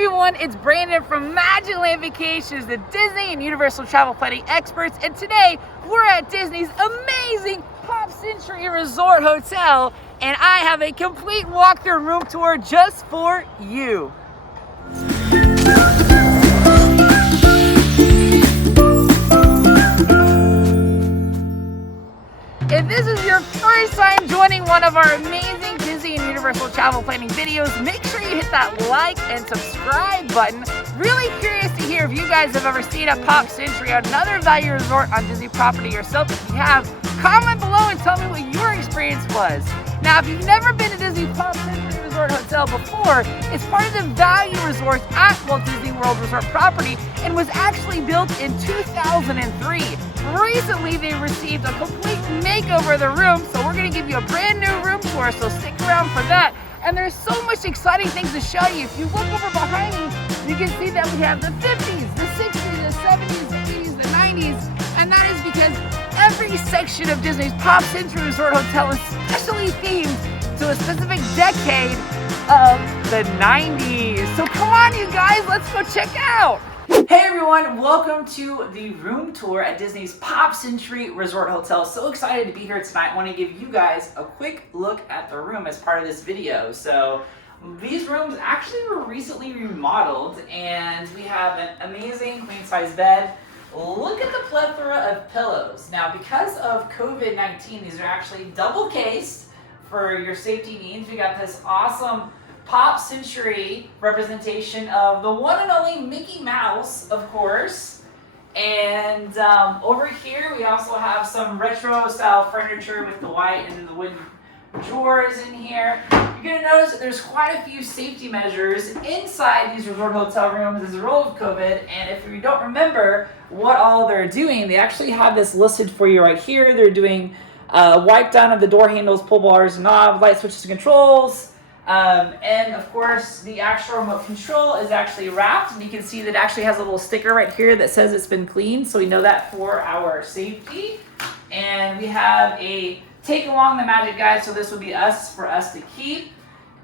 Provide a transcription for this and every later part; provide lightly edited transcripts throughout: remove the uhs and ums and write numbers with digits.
everyone, it's Brandon from Magicland Vacations, the Disney and Universal travel planning experts, and today we're at Disney's amazing Pop Century Resort Hotel, and I have a complete walkthrough room tour just for you. If this is your first time joining one of our amazing Disney and Universal travel planning videos, make sure you hit that like and subscribe button. Really curious to hear if you guys have ever stayed at Pop Century, another value resort on Disney property yourself. If you have, comment below and tell me what your experience was. Now, if you've never been to Disney Pop Century Resort Hotel before, it's part of the value resorts at Walt Disney World Resort property and was actually built in 2003. Recently, they received a complete makeover of the room, so we're gonna give you a brand new room tour, so stick around for that. And there's so much exciting things to show you. If you look over behind me, you can see that we have the 50s, the 60s, the 70s, the 80s, the 90s, and that is because every section of Disney's Pop Century Resort Hotel is specially themed to a specific decade of the 90s. So come on, you guys, let's go check out. Hey everyone, welcome to the room tour at Disney's Pop Century Resort Hotel. So excited to be here tonight. I want to give you guys a quick look at the room as part of this video. So these rooms actually were recently remodeled and we have an amazing queen size bed. Look at the plethora of pillows. Now, because of COVID-19, these are actually double cased for your safety needs. We got this awesome Pop Century representation of the one and only Mickey Mouse, of course. And over here, we also have some retro style furniture with the white and the wooden drawers in here. You're gonna notice that there's quite a few safety measures inside these resort hotel rooms as a result of COVID. And if you don't remember what all they're doing, they actually have this listed for you right here. They're doing wipe down of the door handles, pull bars, and knobs, light switches, and controls. And of course, the actual remote control is actually wrapped, and you can see that it actually has a little sticker right here that says it's been cleaned, so we know that for our safety. And we have a take along the magic guide, so this would be for us to keep.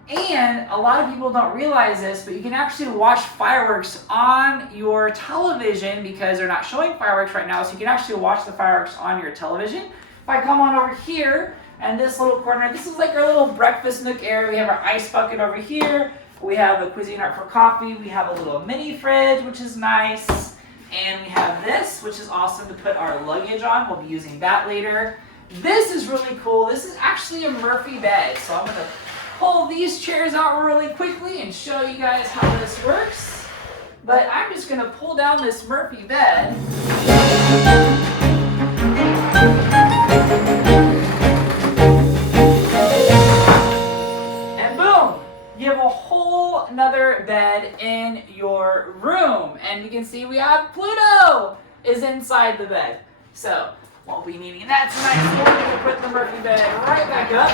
And a lot of people don't realize this, but you can actually watch fireworks on your television because they're not showing fireworks right now, so you can actually watch the fireworks on your television. If I come on over here, and this little corner, this is like our little breakfast nook area. We have our ice bucket over here. We have a Cuisinart for coffee. We have a little mini fridge, which is nice. And we have this, which is awesome to put our luggage on. We'll be using that later. This is really cool. This is actually a Murphy bed. So I'm gonna pull these chairs out really quickly and show you guys how this works. But I'm just gonna pull down this Murphy bed. You have a whole another bed in your room, and you can see we have Pluto is inside the bed. So won't be needing that tonight. So we're going to put the Murphy bed right back up.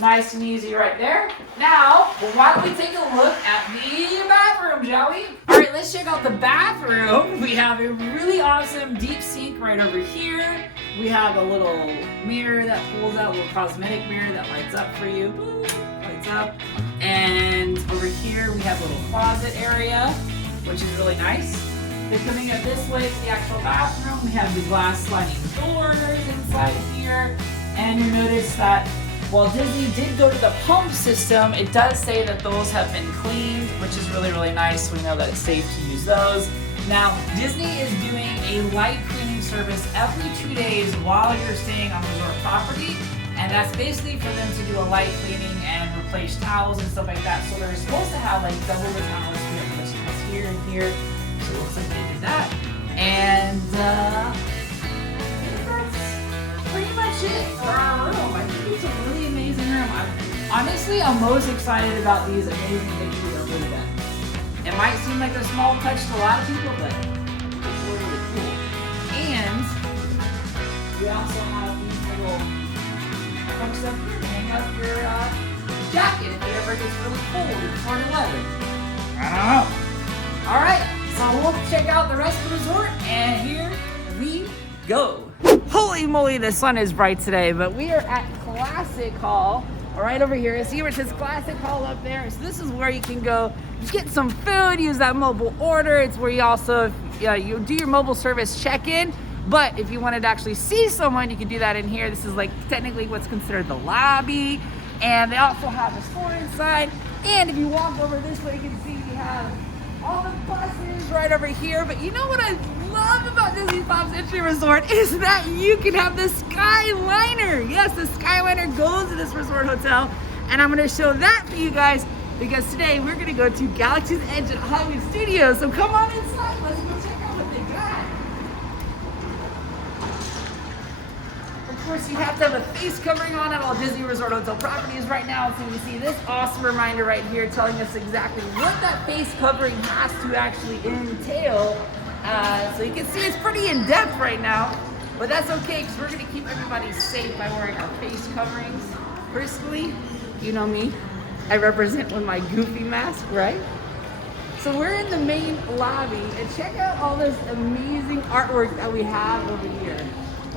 Nice and easy right there. Now, why don't we take a look at the bathroom, shall we? All right, let's check out the bathroom. We have a really awesome deep sink right over here. We have a little mirror that pulls out, a little cosmetic mirror that lights up for you. Boop, lights up. And over here we have a little closet area, which is really nice. Then coming up this way to the actual bathroom, we have the glass sliding doors inside here. And you notice that while Disney did go to the pump system, it does say that those have been cleaned, which is really, really nice. We know that it's safe to use those. Now, Disney is doing a light cleaning service every 2 days while you're staying on resort property, and that's basically for them to do a light cleaning and replace towels and stuff like that. So they're supposed to have like double the towels here for this here and here. So it looks like they did that. And I think that's pretty much it for our room. I think it's a really amazing room. I'm most excited about these amazing things we are really done. It might seem like a small touch to a lot of people, but it's really, really cool. And we also have these little hooks up here to hang up your jacket if it ever gets really cold in Florida weather. I don't know. All right, so we'll check out the rest of the resort, and here we go. Holy moly, the sun is bright today, but we are at Classic Hall right over here. See where it says Classic Hall up there? So this is where you can go get some food, use that mobile order. It's where you also, you do your mobile service check-in. But if you wanted to actually see someone, you can do that in here. This is like technically what's considered the lobby. And they also have a store inside. And if you walk over this way, you can see we have all the buses right over here. But you know what I love about Disney Pop's Entry Resort is that you can have the Skyliner. Yes, the Skyliner goes to this resort hotel. And I'm gonna show that for you guys because today we're gonna go to Galaxy's Edge at Hollywood Studios. So come on inside, let's go check out what they got. Of course, you have to have a face covering on at all Disney Resort Hotel properties right now. So you see this awesome reminder right here telling us exactly what that face covering has to actually entail. So you can see it's pretty in depth right now, but that's okay because we're gonna keep everybody safe by wearing our face coverings. Personally, you know me, I represent with my goofy mask, right? So we're in the main lobby and check out all this amazing artwork that we have over here.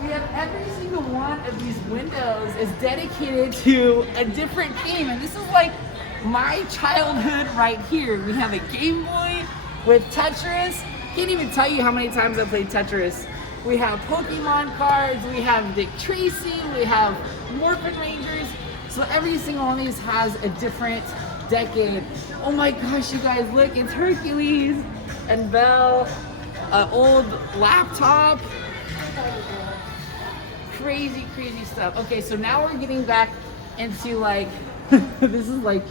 We have every single one of these windows is dedicated to a different theme, and this is like my childhood right here. We have a Game Boy with Tetris. Can't even tell you how many times I played Tetris. We have Pokemon cards, we have Dick Tracy, we have Morphin Rangers. So every single one of these has a different decade. Oh my gosh, you guys, look, it's Hercules and Belle, an old laptop. Crazy, crazy stuff. Okay, so now we're getting back into like, this is like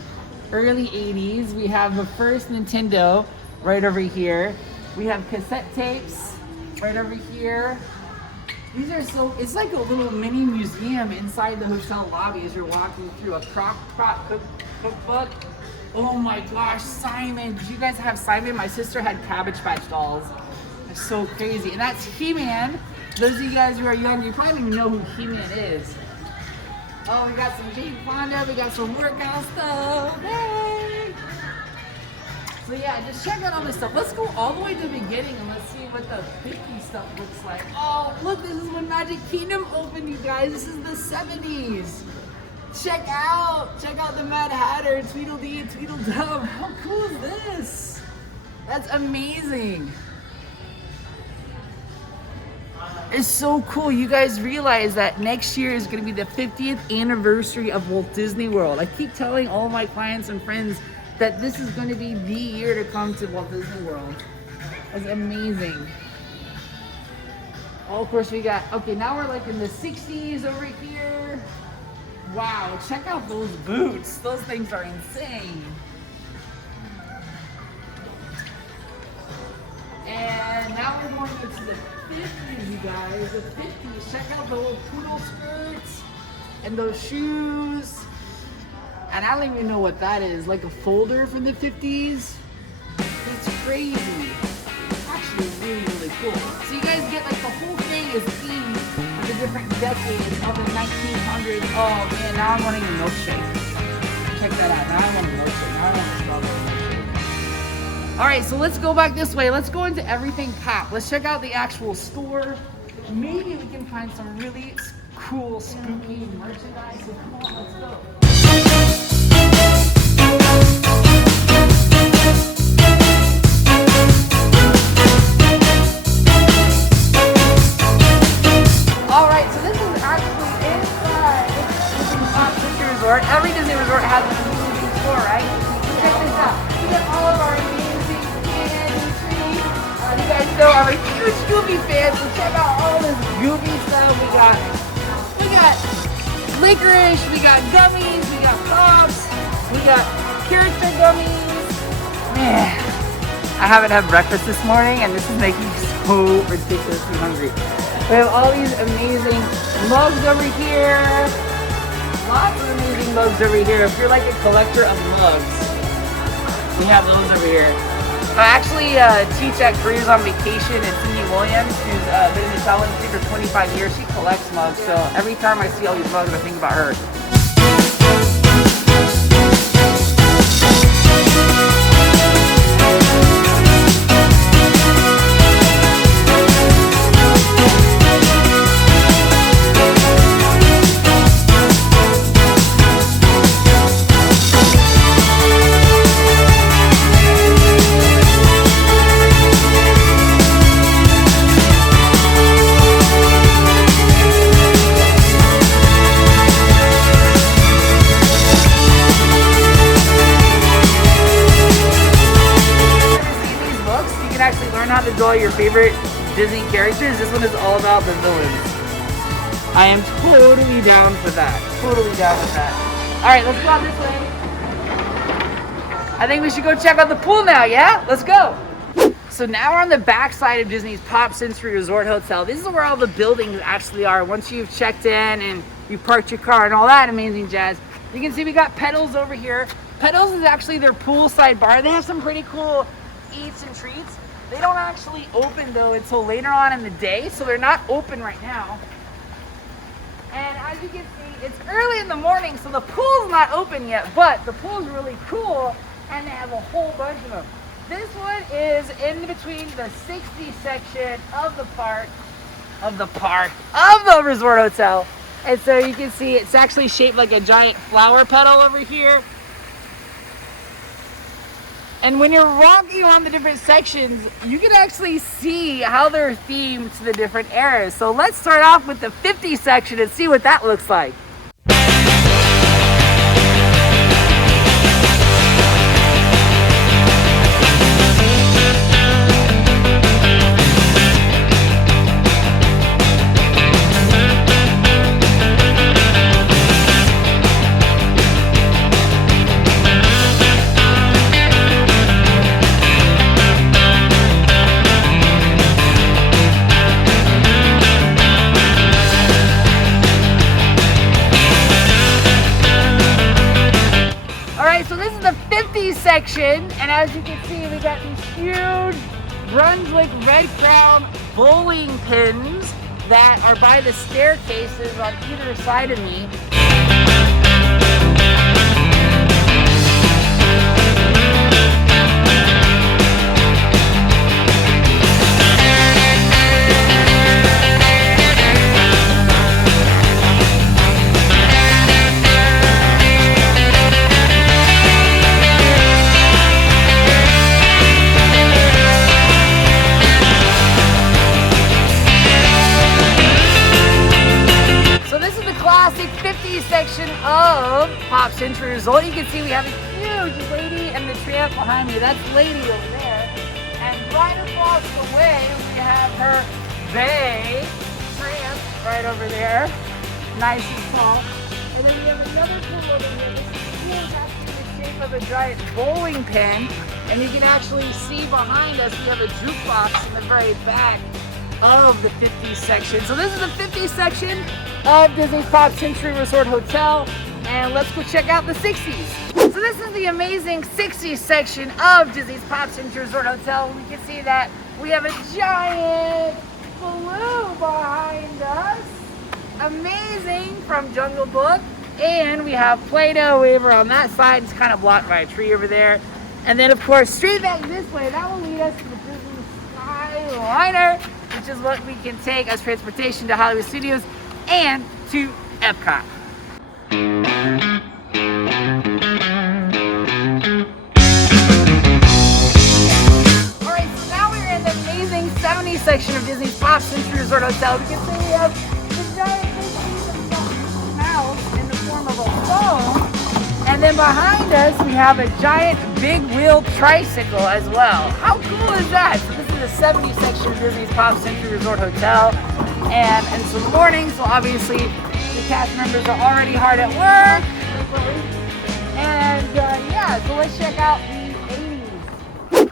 early 80s. We have the first Nintendo right over here. We have cassette tapes right over here. These are so, it's like a little mini museum inside the hotel lobby as you're walking through a crock cookbook. Oh my gosh, Simon. Did you guys have Simon? My sister had Cabbage Patch dolls. It's so crazy. And that's He-Man. Those of you guys who are young, you probably don't even know who He-Man is. Oh, we got some Jane Fonda, we got some workout stuff. Hey! So yeah, just check out all this stuff. Let's go all the way to the beginning and let's see what the 50s stuff looks like. Oh, look, this is when Magic Kingdom opened, you guys. This is the 70s. Check out the Mad Hatter, Tweedledee, Tweedledum. How cool is this? That's amazing. It's so cool. You guys realize that next year is going to be the 50th anniversary of Walt Disney World. I keep telling all my clients and friends that this is going to be the year to come to Walt Disney World. It's amazing. Oh, of course we got, okay, now we're like in the 60s over here. Wow, check out those boots. Those things are insane. And now we're going into the 50s, you guys. The 50s. Check out the little poodle skirts and those shoes. And I don't even know what that is. Like a folder from the 50s. It's crazy. It's actually really, really cool. So you guys get like the whole thing is themed for the different decades of the 1900s. Oh man, now I'm wanting a milkshake. Check that out. Now I want a milkshake. Now I want a strawberry milkshake. All right, so let's go back this way. Let's go into Everything Pop. Let's check out the actual store. Maybe we can find some really cool, spooky merchandise. So come on, let's go. All right, so this is actually inside Disney Pop's Entry Resort. Every Disney resort has a movie store, right? Check this out. We got all of our amazing candy trees. You guys know I'm a huge Goofy fan, so check out all this Goofy stuff. We got licorice, we got gummies, we got pops, we got character gummies. Man, I haven't had breakfast this morning, and this is making me so ridiculously hungry. We have all these amazing mugs over here. Lots of amazing mugs over here. If you're like a collector of mugs, we have those over here. I actually teach at Careers on Vacation, and Cindy Williams, who's been in the travel industry for 25 years, she collects mugs. So every time I see all these mugs, I think about her. gives all your favorite Disney characters. This one is all about the villains. I am totally down for that. Totally down with that. All right, let's go out this way. I think we should go check out the pool now, yeah? Let's go. So now we're on the back side of Disney's Pop Century Resort Hotel. This is where all the buildings actually are. Once you've checked in and you parked your car and all that amazing jazz, you can see we got Petals over here. Petals is actually their poolside bar. They have some pretty cool eats and treats. They don't actually open though until later on in the day, so they're not open right now. And as you can see, it's early in the morning, so the pool's not open yet, but the pool's really cool and they have a whole bunch of them. This one is in between the 60 section of the resort hotel. And so you can see it's actually shaped like a giant flower petal over here. And when you're walking around the different sections, you can actually see how they're themed to the different eras. So let's start off with the 50 section and see what that looks like. Section, and as you can see, we got these huge Brunswick Red Crown bowling pins that are by the staircases on either side of me. Section of Pop Century Resort. You can see we have a huge Lady and the Tramp behind me. That's Lady over there. And right across the way, we have her Bay Tramp right over there. Nice and tall. And then we have another pool over here. This pool is actually the shape of a giant bowling pin. And you can actually see behind us, we have a jukebox in the very back of the 50s section. So this is the 50s section of Disney's Pop Century Resort Hotel, and let's go check out the 60s. So this is the amazing 60s section of Disney's Pop Century Resort Hotel. We can see that we have a giant balloon behind us, amazing, from Jungle Book, and we have Play-Doh over on that side. It's kind of blocked by a tree over there, and then of course straight back this way, that will lead us to the Disney Skyliner, which is what we can take as transportation to Hollywood Studios and to Epcot. Alright, so now we're in the amazing 70s section of Disney's Pop Century Resort Hotel. We can see we have the giant big mouse in the form of a phone. And then behind us we have a giant big wheel tricycle as well. How cool is that? So this is the 70s section of Disney's Pop Century Resort Hotel. And it's in the morning, so obviously the cast members are already hard at work. And yeah, so let's check out the 80s.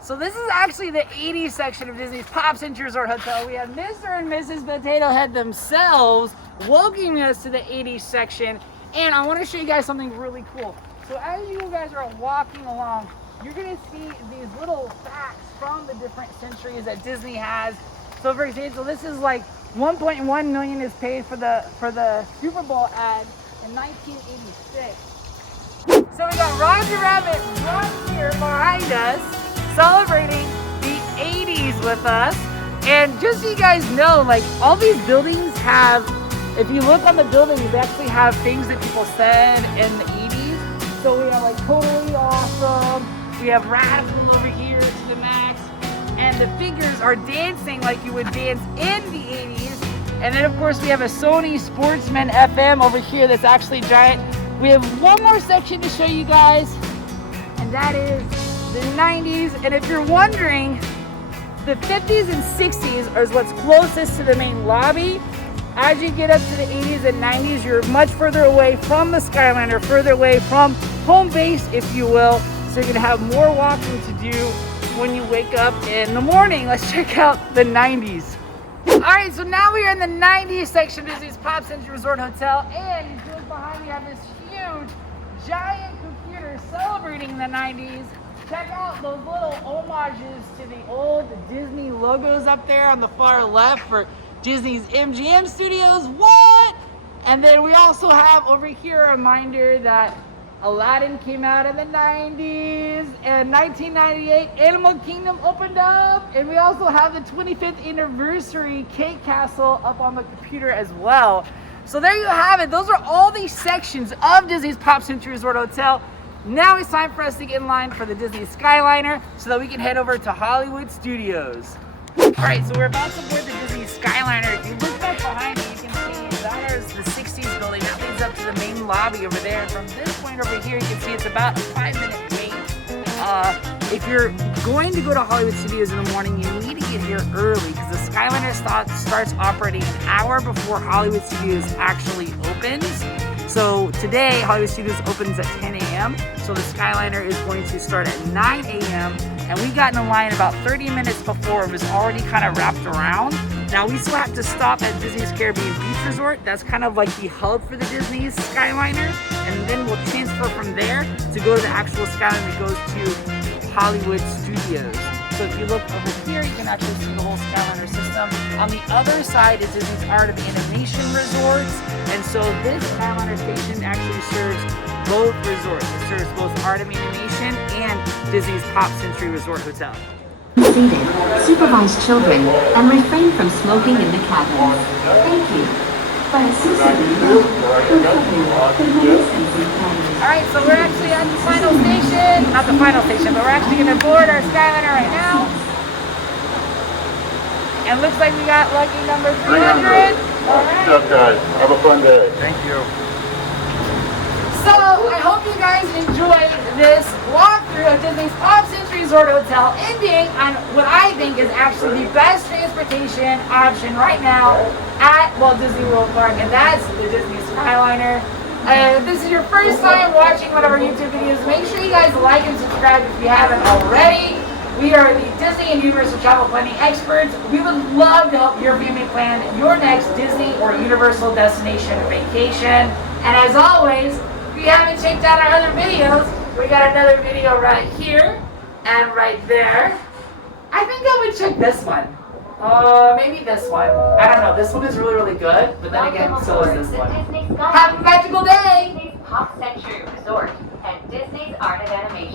So this is actually the 80s section of Disney's Pop Century Resort Hotel. We have Mr. and Mrs. Potato Head themselves welcoming us to the 80s section. And I want to show you guys something really cool. So as you guys are walking along, you're going to see these little facts from the different centuries that Disney has. So for example, this is like 1.1 million is paid for the Super Bowl ad in 1986. So we got Roger Rabbit right here behind us, celebrating the 80s with us. And just so you guys know, like all these buildings have, if you look on the buildings, they actually have things that people said in the 80s. So we have like Totally Awesome, we have Radical over here to the max, and the figures are dancing like you would dance in the 80s. And then of course we have a Sony Sportsman FM over here that's actually giant. We have one more section to show you guys, and that is the 90s. And if you're wondering The 50s and 60s is what's closest to the main lobby. As you get up to the 80s and 90s, you're much further away from the Skyliner, further away from home base, if you will. So you're gonna have more walking to do when you wake up in the morning. Let's check out the 90s. All right, so now we are in the 90s section of Disney's Pop Century Resort Hotel, and just behind me, you have this huge, giant computer celebrating the 90s. Check out those little homages to the old Disney logos up there on the far left for Disney's MGM Studios. What? And then we also have over here a reminder that Aladdin came out in the 90s, and 1998 Animal Kingdom opened up, and we also have the 25th anniversary cake castle up on the computer as well. So there you have it. Those are all these sections of Disney's Pop Century Resort Hotel. Now it's time for us to get in line for the Disney Skyliner so that we can head over to Hollywood Studios. All right, so we're about to board the Disney Skyliner. If you look back behind me, you can see that is the 60s building. That leads up to the main lobby over there. And from this point over here, you can see it's about a 5-minute wait. If you're going to go to Hollywood Studios in the morning, you need to get here early because the Skyliner starts operating an hour before Hollywood Studios actually opens. So today, Hollywood Studios opens at 10 a.m. So the Skyliner is going to start at 9 a.m. And we got in the line about 30 minutes before it was already kind of wrapped around. Now we still have to stop at Disney's Caribbean Beach Resort. That's kind of like the hub for the Disney Skyliner. And then we'll transfer from there to go to the actual Skyliner that goes to Hollywood Studios. So if you look over here, you can actually see the whole Skyliner system. On the other side is Disney's Art of Animation Resorts. And so this Skyliner station actually serves both resorts. It serves both Art of Animation and Disney's Pop Century Resort Hotel. Seated, supervise children, and refrain from smoking in the cabins. Thank you. Alright, so we're actually at the final station. Not the final station, but we're actually going to board our Skyliner right now. And looks like we got lucky number 300. Good job, guys. Have a fun day. Thank you. So, I hope you guys enjoyed this walkthrough of Disney's Pop Century Resort Hotel, ending on what I think is actually the best transportation option right now at Walt Disney World Park, and that's the Disney Skyliner. If this is your first time watching one of our YouTube videos, make sure you guys like and subscribe if you haven't already. We are the Disney and Universal travel planning experts. We would love to help your family plan your next Disney or Universal destination vacation. And as always, if you haven't checked out our other videos, we got another video right here and right there. I think I would check this one. Maybe this one. I don't know. This one is really, really good. But then again, so is this one. Have a magical day! Disney's Pop Century Resort and Disney's Art of Animation.